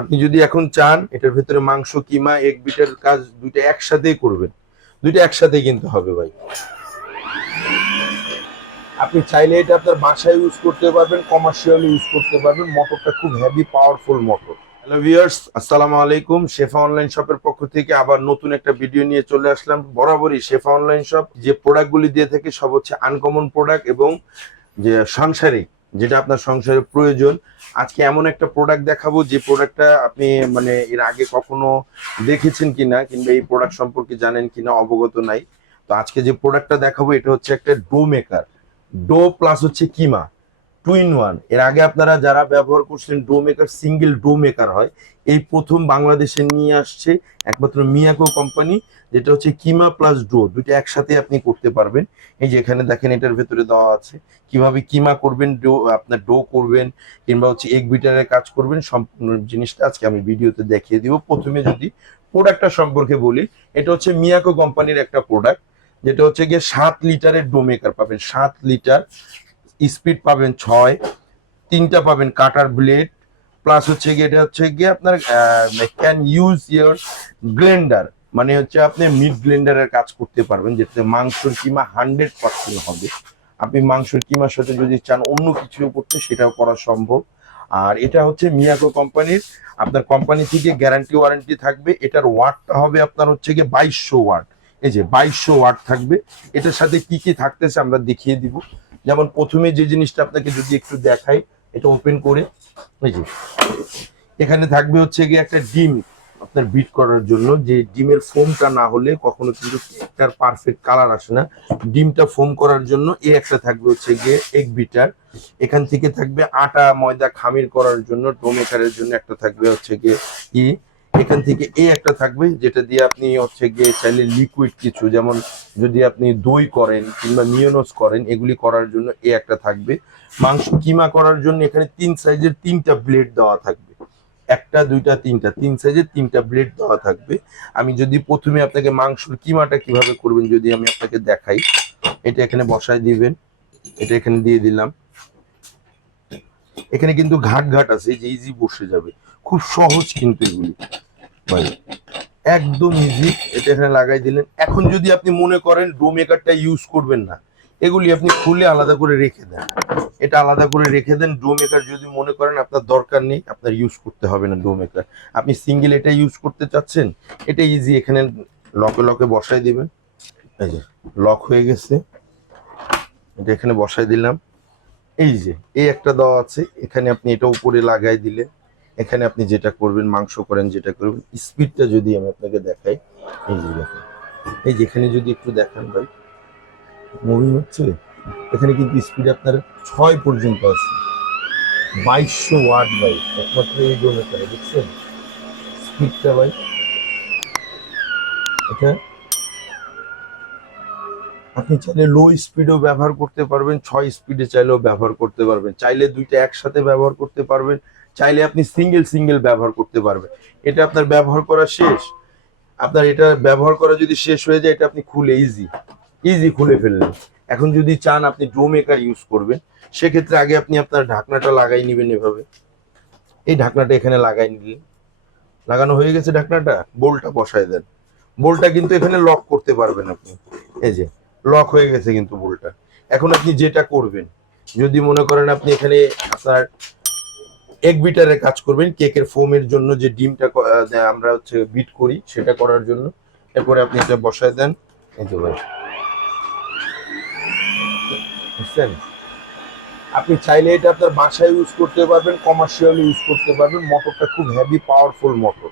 আপনি যদি এখন চান এটার ভেতরে মাংস কিমা এক বিটের কাজ দুইটা একসাথেই করবেন, দুইটা একসাথেই কিন্তু হবে ভাই। আপনি চাইলে এটা আপনার বাসায় ইউজ করতে পারবেন, কমার্শিয়ালি ইউজ করতে পারবেন। মোটরটা খুব heavy powerful motor. Hello viewers, আসসালামু আলাইকুম। শেফা অনলাইন শপের পক্ষ থেকে আবার নতুন একটা ভিডিও নিয়ে চলে আসলাম। বরাবরই শেফা অনলাইন শপ যে প্রোডাক্টগুলি দিয়ে থাকে সব হচ্ছে আনকমন প্রোডাক্ট এবং যে সাংসারিক, যেটা আপনার সংসারে প্রয়োজন। আজকে এমন একটা প্রোডাক্ট দেখাবো যে প্রোডাক্টটা আপনি মানে এর আগে কখনো দেখেছেন কিনা কিংবা এই প্রোডাক্ট সম্পর্কে জানেন কিনা অবগত নাই। তো আজকে যে প্রোডাক্টটা দেখাবো এটা হচ্ছে একটা ডো মেকার, ডো প্লাস হচ্ছে কিমা, টু ইন ওয়ান। এর আগে আপনারা যারা ব্যবহার করছেন dough maker, single dough maker হয়, এই প্রথম বাংলাদেশে নিয়ে আসছে একমাত্র মিয়াকো কোম্পানি, যেটা হচ্ছে কিমা প্লাস ডো দুটো একসাথে আপনি করতে পারবেন। এই যে এখানে দেখেন এটার ভেতরে দেওয়া আছে কিভাবে কিমা করবেন, ডো আপনার ডো করবেন কিংবা হচ্ছে এক বিটারের কাজ করবেন, সম্পূর্ণ জিনিসটা আজকে আমি ভিডিওতে দেখিয়ে দিব। প্রথমে যদি প্রোডাক্টটা সম্পর্কে বলি, এটা হচ্ছে মিয়াকো কোম্পানির একটা প্রোডাক্ট, যেটা হচ্ছে গিয়ে 7 লিটারের ডো মেকার পাবেন। 7 লিটার, স্পিড পাবেন 6, তিনটা পাবেন কাটার ব্লেড, প্লাস হচ্ছে গিয়ে এটা হচ্ছে গিয়ে আপনার ক্যান ইউজ ইয়ার ব্লেন্ডার, মানে হচ্ছে আপনি মিট ব্লেন্ডারের কাজ করতে পারবেন, যেটাতে মাংসের কিমা 100% হবে। আপনি মাংসের কিমার সাথে যদি চান অন্য কিছু করতে, সেটাও করা সম্ভব। আর এটা হচ্ছে মিয়াকো কোম্পানির, আপনার কোম্পানি থেকে গ্যারান্টি ওয়ারেন্টি থাকবে। এটার ওয়াটটা হবে আপনার হচ্ছে গিয়ে 2200 ওয়াট। এই যে 2200 ওয়াট থাকবে। এটার সাথে কি কি থাকতেছে আমরা দেখিয়ে দিব। যেমন প্রথমে যে জিনিসটা আপনাকে যদি একটু দেখাই, এটা ওপেন করে, এই যে এখানে থাকবে হচ্ছে গিয়ে একটা ডিম আপনার বিট করার জন্য। যে ডিমের ফোমটা না হলে কখনো কিন্তু কেকটার পারফেক্ট কালার আসে না। ডিমটা ফোম করার জন্য একটা থাকবে হচ্ছে গিয়ে এক বিটার। এখান থেকে থাকবে আটা ময়দা খামির করার জন্য, ডো মেকারের জন্য একটা থাকবে হচ্ছে গিয়ে ই। এখান থেকে একটা থাকবে যেটা দিয়ে আপনি হচ্ছে গিয়ে চাইলে লিকুইড কিছু, যেমন যদি আপনি দই করেন কিংবা মিয়োনোস করেন, এগুলি করার জন্য একটা থাকবে। মাংস কিমা করার জন্য এখানে 3 সাইজের 3টা ব্লেড দেওয়া থাকবে। একটা দুইটা তিনটা, 3 সাইজের 3টা ব্লেড দেওয়া থাকবে। আমি যদি প্রথমে আপনাকে মাংসের কিমাটা কিভাবে করবেন যদি আমি আপনাকে দেখাই, এটা এখানে বসায় দিবেন, এটা এখানে দিয়ে দিলাম। এখানে কিন্তু ঘাট ঘাট আছে, যে ইজি বসে যাবে, খুব সহজ কিন্তু এগুলি ভাই, একদম ইজি। এটা এখানে লাগাই দিলেন। এখন যদি আপনি মনে করেন ডো মেকারটা ইউজ করবেন না, এগুলি আপনি খুলে আলাদা করে রেখে দেন, এটা আলাদা করে রেখে দেন। ডো মেকার যদি মনে করেন আপনার দরকার নেই, আপনার ইউজ করতে হবে না ডো মেকার, আপনি সিঙ্গেল এটা ইউজ করতে চাচ্ছেন, এটা ইজি। এখানে লকে লকে বসাই দিবেন, এই যে লক হয়ে গেছে, এটা এখানে বসাই দিলাম। এই যে একটা দেওয়া আছে, এখানে আপনি এটা উপরে লাগাই দিলে, এখানে আপনি যেটা করবেন, মাংস করেন যেটা করবেন, স্পিডটা যদি আমি আপনাকে দেখাই, এই যে দেখেন, এই যেখানে যদি একটু দেখান ভাই, মুভিং হচ্ছে, এখানে কিন্তু স্পিড আপনার 6 পর্যন্ত আছে। 2200 ওয়াট ভাই, একমাত্র এই ডোনেটারে দেখছেন স্পিডটা ভাই। এটা আপনি চাইলে লো স্পিডেও ব্যবহার করতে পারবেন, 6 স্পিডে চাইলেও ব্যবহার করতে পারবেন, চাইলে দুইটা একসাথে ব্যবহার করতে পারবেন, চাইলে আপনি সিঙ্গেল সিঙ্গেল ব্যবহার করতে পারবেন। এটা আপনার ব্যবহার করা শেষ, আপনার এটা ব্যবহার করা যদি শেষ হয়ে যায়, এটা আপনি খুলে ইজি ইজি খুলে ফেললেন। এখন যদি চান আপনি ডো মেকার ইউজ করবেন, সেক্ষেত্রে আগে আপনি আপনার ঢাকনাটা লাগাই নেবেন এভাবে। এই ঢাকনাটা এখানে লাগাই নিলেন, লাগানো হয়ে গেছে ঢাকনাটা, বোল্টটা বসায় দেন। বোল্টটা কিন্তু এখানে লক করতে পারবেন আপনি, এই যে লক হয়ে গেছে কিন্তু বোল্টটা। এখন আপনি যেটা করবেন, যদি মনে করেন আপনি এখানে আপনার এক বিটারের কাজ করবেন, কেকের ফোমের জন্য যে ডিমটা আমরা হচ্ছে বিট করি সেটা করার জন্য, এরপরে আপনি এটা বসায় দেন। এই যে ভাই, বুঝছেন? আপনি চাইলে এটা আপনার বাসায় ইউজ করতে পারবেন, কমার্শিয়ালি ইউজ করতে পারবেন। মোটরটা খুব হেভি পাওয়ারফুল মোটর,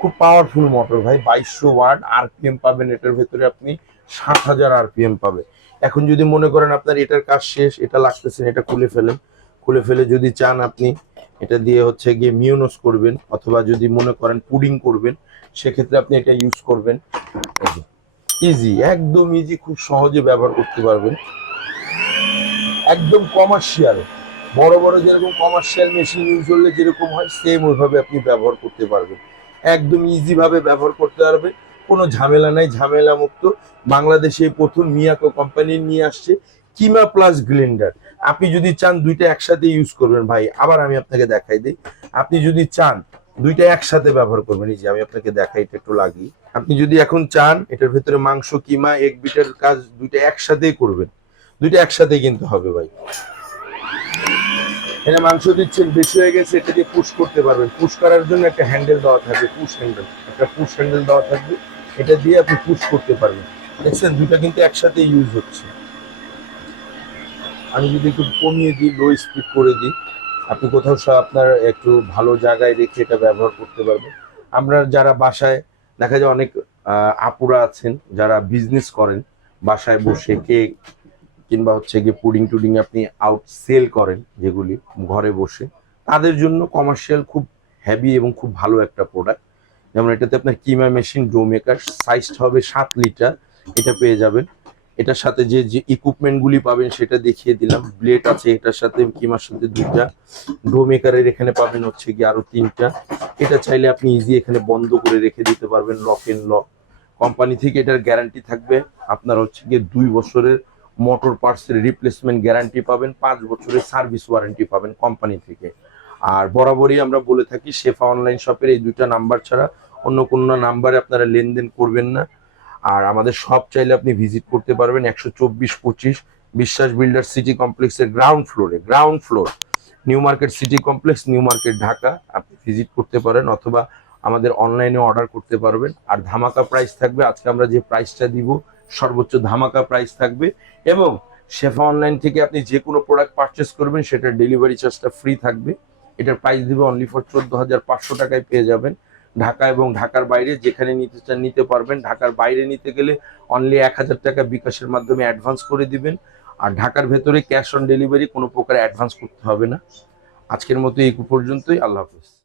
খুব পাওয়ারফুল মোটর ভাই। 2200 ওয়াট, আরপিএম পাবেন এটার ভেতরে আপনি 7000 আরপিএম পাবেন। এখন যদি মনে করেন আপনার এটার কাজ শেষ, এটা লাগতেছেন, এটা খুলে ফেলেন। খুলে ফেলে যদি চান আপনি এটা দিয়ে হচ্ছে গিয়ে মিউনোস করবেন, অথবা যদি মনে করেন পুডিং করবেন, সেক্ষেত্রে আপনি এটা ইউজ করবেন। ইজি, একদম ইজি, খুব সহজে ব্যবহার করতে পারবেন। একদম কমার্শিয়াল, বড় বড় যেরকম কমার্শিয়াল মেশিন ইউজ করলে যেরকম হয়, সেম ওইভাবে আপনি ব্যবহার করতে পারবেন। একদম ইজি ভাবে ব্যবহার করতে পারবেন, কোনো ঝামেলা নাই, ঝামেলা মুক্ত। বাংলাদেশে প্রথম মিয়াকো কোম্পানি নিয়ে আসছে কিমা প্লাস গ্লেন্ডার। আপনি যদি চান দুইটা একসাথে ইউজ করবেন ভাই, আবার আমি আপনাকে দেখাই দিই। আপনি যদি চান দুইটা একসাথে ব্যবহার করবেন। এই যে আমি আপনাকে দেখাই, এটা একটু লাগিয়ে, আপনি যদি এখন চান এটার ভেতরে মাংস কিমা এক বিটের কাজ দুইটা একসাথেই করবেন, দুইটা একসাথেই কিন্তু হবে ভাই। এটা মাংস দিচ্ছেন বেশি হয়ে গেছে, এটা দিয়ে পুশ করতে পারবেন। পুশ করার জন্য একটা হ্যান্ডেল দেওয়া থাকবে, পুশ হ্যান্ডেল, একটা পুশ হ্যান্ডেল দেওয়া থাকবে, এটা দিয়ে আপনি পুশ করতে পারবেন। দেখছেন দুইটা কিন্তু একসাথে ইউজ হচ্ছে। আমি যদি একটু কমিয়ে দিই, লো স্পিড করে দিই, আপনি কোথাও আপনার একটু ভালো জায়গায় রেখে এটা ব্যবহার করতে পারবেন। আমরা যারা বাসায়, দেখা যায় অনেক আপুরা আছেন যারা বিজনেস করেন, বাসায় বসে কেক কিংবা হচ্ছে গিয়ে পুডিং টুডিং আপনি আউট সেল করেন, যেগুলি ঘরে বসে, তাদের জন্য কমার্শিয়াল খুব হেভি এবং খুব ভালো একটা প্রোডাক্ট। যেমন এটাতে আপনার কিমা মেশিন, ডো মেকার, সাইজটা হবে 7 লিটার, এটা পেয়ে যাবেন। এটার সাথে যে যে ইকুইপমেন্টগুলি পাবেন সেটা দেখিয়ে দিলাম। ব্লেড আছে এটার সাথে, কিমার সাথে 2টা, ডো মেকারের এখানে পাবেন হচ্ছে গিয়ে আরো 3টা। এটা চাইলে আপনি ইজি এখানে বন্ধ করে রেখে দিতে পারবেন, লক এন্ড লক। কোম্পানি থেকে এটার গ্যারান্টি থাকবে আপনার হচ্ছে গিয়ে 2 বছরের মোটর পার্টসের রিপ্লেসমেন্ট গ্যারান্টি পাবেন, 5 বছরের সার্ভিস ওয়ারেন্টি পাবেন কোম্পানি থেকে। আর বরাবরই আমরা বলে থাকি শেফা অনলাইন শপের এই 2টা নাম্বার ছাড়া অন্য কোনো নাম্বারে আপনারা লেনদেন করবেন না। আর আমাদের শপ চাইলে আপনি ভিজিট করতে পারবেন 124-25 বিশ্বাস বিল্ডার সিটি কমপ্লেক্সের ground floor, new market city complex, new market, Dhaka. আপনি ভিজিট করতে পারেন অথবা আমাদের অনলাইনে অর্ডার করতে পারবেন। আর ধামাকা প্রাইস থাকবে, আজকে আমরা যে প্রাইসটা দিব সর্বোচ্চ ধামাকা প্রাইস থাকবে। এবং শেফা অনলাইন থেকে আপনি যে কোনো প্রোডাক্ট পারচেস করবেন সেটার ডেলিভারি চার্জটা ফ্রি থাকবে। এটার প্রাইস দিবে অনলি ফর 14,500 টাকায় পেয়ে যাবেন। ঢাকা এবং ঢাকার বাইরে যেখানে নিতে চান নিতে পারবেন। ঢাকার বাইরে নিতে গেলে অনলি 1,000 টাকা বিকাশের মাধ্যমে অ্যাডভান্স করে দিবেন। আর ঢাকার ভেতরে ক্যাশ অন ডেলিভারি, কোনো প্রকার অ্যাডভান্স করতে হবে না। আজকের মতো এই পর্যন্তই, আল্লাহ হাফেজ।